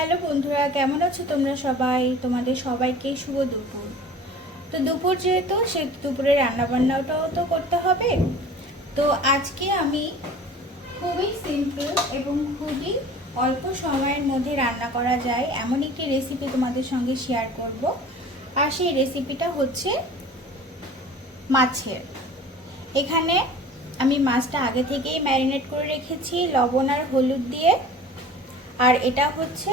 Hello বন্ধুরা, কেমন আছো তোমরা সবাই? তোমাদের সবাইকে শুভ দুপুর। তো দুপুর যেহেতু, সে দুপুরে রান্নাবান্নাটাও তো করতে হবে। তো আজকে আমি খুবই সিম্পল এবং খুবই অল্প সময়ের মধ্যে রান্না করা যায় এমন একটি রেসিপি তোমাদের সঙ্গে শেয়ার করব। আর সেই রেসিপিটা হচ্ছে মাছের। এখানে আমি মাছটা আগে থেকেই ম্যারিনেট করে রেখেছি, লবণ আর হলুদ দিয়ে। আর এটা হচ্ছে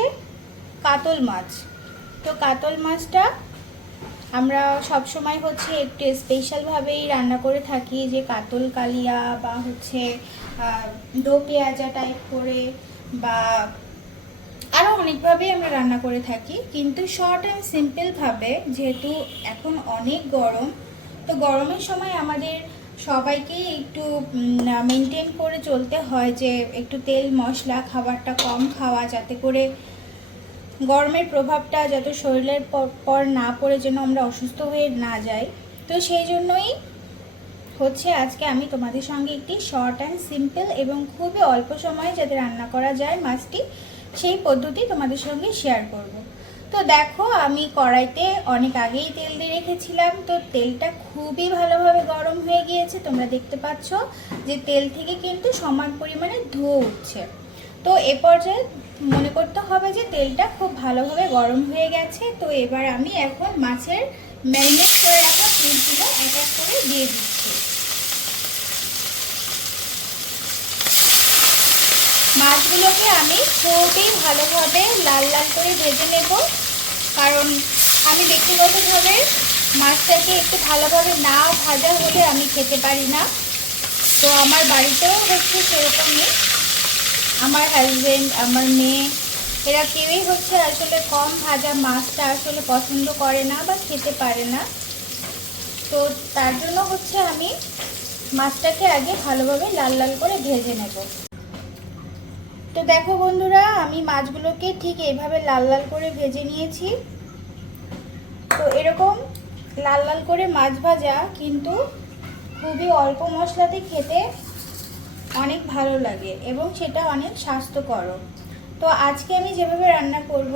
কাতল মাছ। তো কাতল মাছটা আমরা সব সময় হচ্ছে একটু স্পেশালভাবেই রান্না করে থাকি, যে কাতল কালিয়া বা হচ্ছে দো পেঁয়াজা টাইপ করে বা আরও অনেকভাবেই আমরা রান্না করে থাকি। কিন্তু শর্ট অ্যান্ড সিম্পলভাবে যেহেতু এখন অনেক গরম, তো গরমের সময় আমাদের সবাইকেই একটু মেনটেন করে চলতে হয় যে একটু তেল, মশলা, খাবারটা কম খাওয়া যাতে করে গরমের প্রভাবটা যাতে শরীরের পর না পড়ে যেন আমরা অসুস্থ হয়ে না যাই। তো সেই জন্যই হচ্ছে আজকে আমি তোমাদের সঙ্গে একটি শর্ট অ্যান্ড সিম্পল এবং খুবই অল্প সময়ে যাতে রান্না করা যায় মাছটি, সেই পদ্ধতি তোমাদের সঙ্গে শেয়ার করব। তো দেখো, আমি কড়াইতে অনেক আগেই তেল দিয়ে রেখেছিলাম। তো তেলটা খুবই ভালোভাবে গরম হয়ে গিয়েছে, তোমরা দেখতে পাচ্ছ যে তেল থেকে কিন্তু সমান পরিমাণে ধোয়া উঠছে। তো এ পর্যায়ে মনে করতে হবে যে তেলটা খুব ভালোভাবে গরম হয়ে গেছে। তো এবার আমি এখন মাছের ম্যারিনেট করে রাখা পিসগুলো এক এক করে দিয়ে দিচ্ছি। মাছগুলোকে আমি খুবই ভালোভাবে লাল লাল করে ভেজে নেব। কারণ আমি ব্যক্তিগতভাবে মাছটাকে একটু ভালোভাবে না ভাজা হলে আমি খেতে পারি না। তো আমার বাড়িতেও হচ্ছে সেরকমই। আমার হাজবেন্ড আমার মেয়ে, এরা কেউই হচ্ছে আসলে কম ভাজা মাছটা আসলে পছন্দ করে না বা খেতে পারে না। তো তার জন্য হচ্ছে আমি মাছটাকে আগে ভালোভাবে লাল লাল করে ভেজে নেব। তো দেখো বন্ধুরা, আমি মাছগুলোকে ঠিক এইভাবে লাল লাল করে ভেজে নিয়েছি। তো এরকম লাল লাল করে মাছ ভাজা কিন্তু খুবই অল্প মশলাতে খেতে অনেক ভালো লাগে এবং সেটা অনেক স্বাস্থ্যকর। তো আজকে আমি যেভাবে রান্না করব,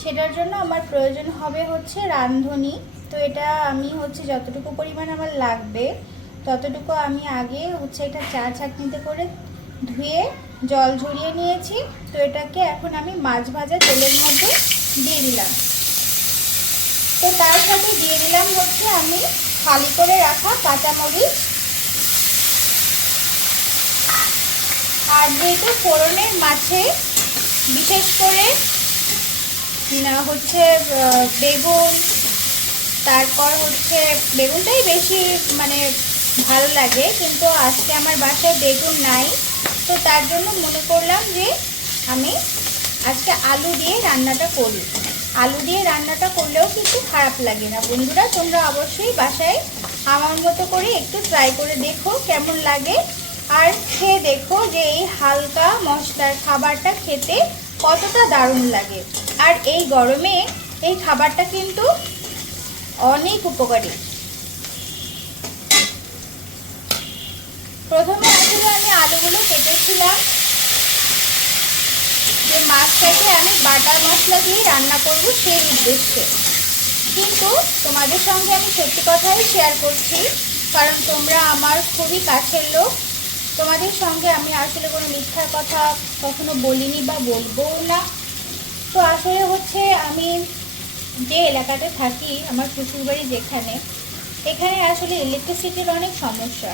সেটার জন্য আমার প্রয়োজন হবে হচ্ছে রাঁধুনি। তো এটা আমি হচ্ছে যতটুকু পরিমাণ আমার লাগবে, ততটুকু আমি আগে হচ্ছে এটা চা চাটনিতে করে ধুয়ে জল ঝরিয়ে নিয়েছি। তো এটাকে এখন আমি মাছ ভাজা তেলের মধ্যে দিয়ে দিলাম। তো তার সাথে দিয়ে দিলাম হচ্ছে আমি খালি করে রাখা কাঁচামরিচ। আর যেহেতু ফোড়নের মাছে বিশেষ করে হচ্ছে বেগুন, তারপর হচ্ছে বেগুনটাই বেশি মানে ভালো লাগে। কিন্তু আজকে আমার বাসায় বেগুন নাই। তো তার জন্য মনে করলাম যে আমি আজকে আলু দিয়ে রান্নাটা করি। আলু দিয়ে রান্নাটা করলেও কিন্তু খারাপ লাগে না। বন্ধুরা, তোমরা অবশ্যই বাসায় আমার মতো করে একটু ট্রাই করে দেখো কেমন লাগে। আর খেয়ে দেখো যে এই হালকা মশলার খাবারটা খেতে কতটা দারুণ লাগে। আর এই গরমে এই খাবারটা কিন্তু অনেক উপকারী। প্রথমে আসলে আমি আলুগুলো কেটেছিলাম। যে মাছটাকে আমি বাটার মশলা দিয়ে রান্না করব সেই উদ্দেশ্যে। কিন্তু তোমাদের সঙ্গে আমি সত্যি কথাই শেয়ার করছি, কারণ তোমরা আমার খুবই কাছের লোক। তোমাদের সঙ্গে আমি আসলে কোনো মিথ্যার কথা কখনো বলিনি বা বলবোও না। তো আসলে হচ্ছে আমি যে এলাকাতে থাকি, আমার শ্বশুরবাড়ি যেখানে, এখানে আসলে ইলেকট্রিসিটির অনেক সমস্যা।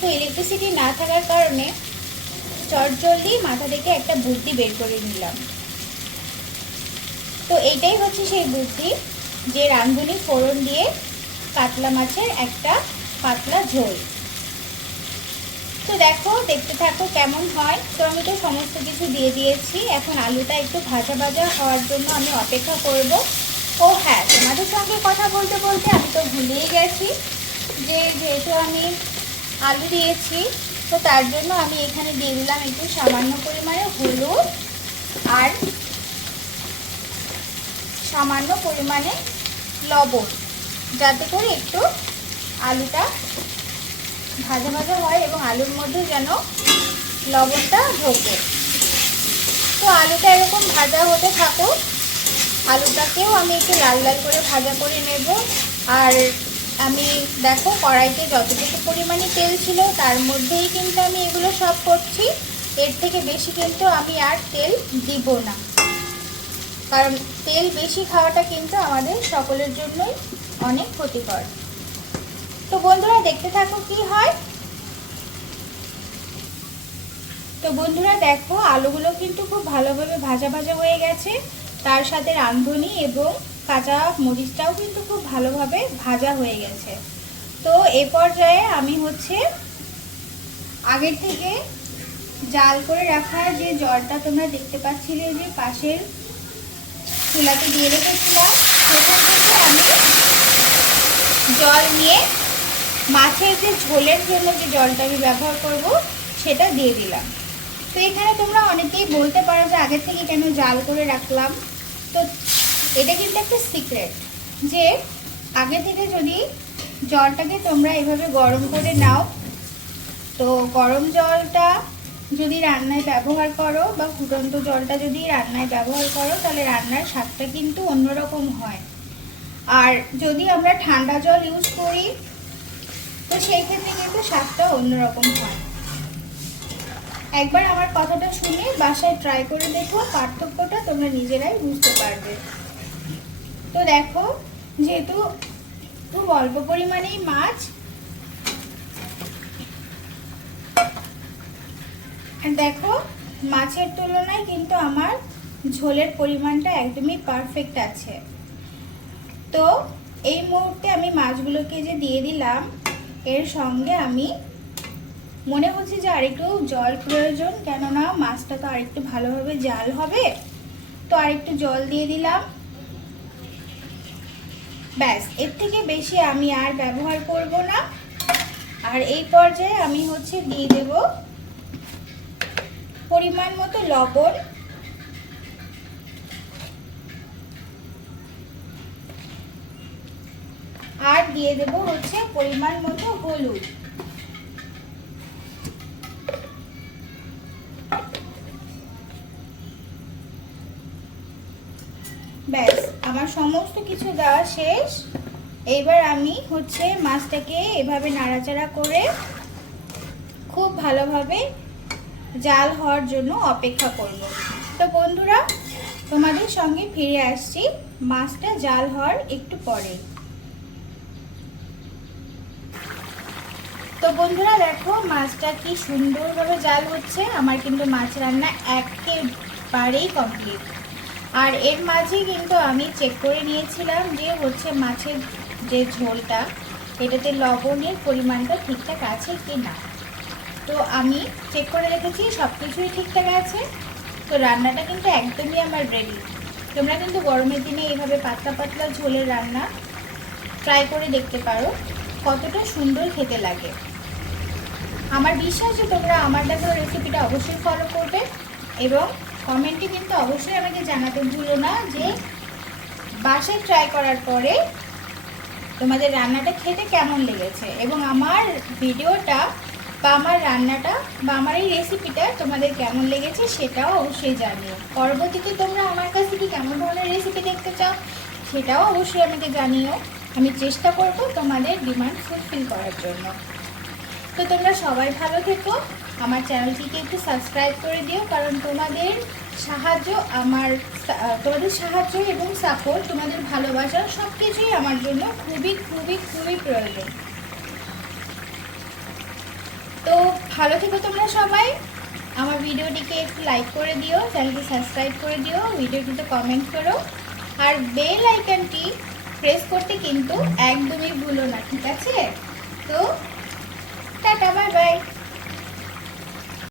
তো ইলেকট্রিসিটি না থাকার কারণে চটজলদি মাথা থেকে একটা বুদ্ধি বের করে নিলাম। তো এইটাই হচ্ছে সেই বুদ্ধি যে রাঁধুনি ফোড়ন দিয়ে কাতলা মাছের একটা পাতলা ঝোল। তো দেখো, দেখতে থাকো কেমন হয়। তো আমি তো সমস্ত কিছু দিয়ে দিয়েছি। এখন আলুটা একটু ভাজা ভাজা হওয়ার জন্য আমি অপেক্ষা করব। ও হ্যাঁ তোমাদের সঙ্গে কথা বলতে বলতে আমি তো ভুলেই গেছি যে যেহেতু আমি আলু দিয়েছি। তো তার জন্য আমি এখানে দিয়ে দিলাম একটু সামান্য পরিমাণে হলুদ আর সামান্য পরিমাণে লবণ, যাতে করে একটু আলুটা ভাজা ভাজা হয় এবং আলুর মধ্যে যেন লবণটা ঢোকে। তো আলুটা এরকম ভাজা হতে থাকুক, আলুটাকেও আমি একটু লাল লাল করে ভাজা করে নেব। আর আমি, দেখো, কড়াইতে যতটুকু পরিমাণে তেল ছিল, তার মধ্যেই কিন্তু আমি এগুলো সব করছি। এর থেকে বেশি কিন্তু আমি আর তেল দিব না। কারণ তেল বেশি খাওয়াটা কিন্তু আমাদের সকলের জন্যই অনেক ক্ষতিকর। তো বন্ধুরা, দেখতে থাকো কি হয়। তো বন্ধুরা, দেখো, আলুগুলো কিন্তু খুব ভালোভাবে ভাজা ভাজা হয়ে গেছে। তার সাথে রাঁধুনি এবং কাঁচা মরিচটাও কিন্তু খুব ভালোভাবে ভাজা হয়ে গেছে। তো এ পর্যায়ে আমি হচ্ছে আগের থেকে জাল করে রাখা যে জলটা তোমরা দেখতে পাচ্ছিলে যে পাশের চুলাতে দিয়ে রেখেছিলাম সেখান থেকে আমি জল নিয়ে মাছের যে ঝোলের জন্য যে জলটা আমি ব্যবহার করব, সেটা দিয়ে দিলাম। তো এখানে তোমরা অনেকেই বলতে পারো যে আগে থেকে কেন জাল করে রাখলাম। তো এটা কিন্তু একটা সিক্রেট যে আগে থেকে যদি জলটাকে তোমরা এভাবে গরম করে নাও, তো গরম জলটা যদি রান্নায় ব্যবহার করো বা ফুটন্ত জলটা যদি রান্নায় ব্যবহার করো, তাহলে রান্নার স্বাদটা কিন্তু অন্যরকম হয়। আর যদি আমরা ঠান্ডা জল ইউজ করি, তো সেই ক্ষেত্রে কিন্তু স্বাদটা অন্যরকম হয়। একবার আমার কথাটা শুনে বাসায় ট্রাই করে দেখো, পার্থক্যটা তোমরা নিজেরাই বুঝতে পারবে। তো দেখো, যেহেতু খুব অল্প পরিমাণেই মাছ দেখো, মাছের তুলনায় কিন্তু আমার ঝোলের পরিমাণটা একদমই পারফেক্ট আছে। তো এই মুহূর্তে আমি মাছগুলোকে যে দিয়ে দিলাম, এর সঙ্গে আমি মনে হচ্ছে যে আরেকটু জল প্রয়োজন, কেননা মাছটা তো আরেকটু ভালোভাবে জাল হবে। তো আরেকটু জল দিয়ে দিলাম। ব্যাস, এর থেকে বেশি আমি আর ব্যবহার করব না। আর এই পর্যায়ে আমি হচ্ছে দিয়ে দেব পরিমাণ মতো লবণ। আর দিয়ে দেব হচ্ছে পরিমাণ মতো হলুদ। আমার সমস্ত কিছু দেওয়া শেষ। এইবার আমি হচ্ছে মাছটাকে এভাবে নাড়াচাড়া করে খুব ভালোভাবে জাল হওয়ার জন্য অপেক্ষা করব। তো বন্ধুরা, তোমাদের সঙ্গে ফিরে আসছি মাছটা জাল হওয়ার একটু পরে। তো বন্ধুরা, দেখো মাছটা কি সুন্দরভাবে জাল হচ্ছে। আমার কিন্তু মাছ রান্না একেবারেই কমপ্লিট আর এর মাঝে কিন্তু আমি চেক করে নিয়েছিলাম যে হচ্ছে মাছের যে ঝোলটা, এটাতে লবণের পরিমাণটা ঠিকঠাক আছে কি না তো আমি চেক করে রেখেছি সব কিছুই ঠিকঠাক আছে। তো রান্নাটা কিন্তু একদমই আমার রেডি তোমরা কিন্তু গরমের দিনে এইভাবে পাতলা পাতলা ঝোলের রান্না ট্রাই করে দেখতে পারো, কতটা সুন্দর খেতে লাগে। আমার বিশ্বাস যে তোমরা আমার দেখানো রেসিপিটা অবশ্যই ফলো করবে এবং কমেন্টে কিন্তু অবশ্যই আমাকে জানাতে ভুলো না যে বাসায় ট্রাই করার পরে তোমাদের রান্নাটা খেতে কেমন লেগেছে? এবং আমার ভিডিওটা বা আমার রান্নাটা বা আমার এই রেসিপিটা তোমাদের কেমন লেগেছে সেটাও অবশ্যই জানিও। পরবর্তীতে তোমরা আমার কাছ থেকে কেমন ধরনের রেসিপি দেখতে চাও সেটাও অবশ্যই আমাকে জানিও। আমি চেষ্টা করব তোমাদের ডিমান্ড ফুলফিল করার জন্য। তো তোমরা সবাই ভালো থেকো। আমার চ্যানেলটিকে একটু সাবস্ক্রাইব করে দিও, কারণ তোমাদের সাহায্য আমার তোমাদের সাহায্য এবং সাপোর্ট তোমাদের ভালোবাসা সব কিছুই আমার জন্য খুবই খুবই খুবই প্রয়োজন। তো ভালো থেকো তোমরা সবাই। আমার ভিডিওটিকে একটু লাইক করে দিও, চ্যানেলটি সাবস্ক্রাইব করে দিও, ভিডিওটিতে কমেন্ট করো। আর বেল আইকনটি প্রেস করতে কিন্তু একদমই ভুলো না, ঠিক আছে? তো bye.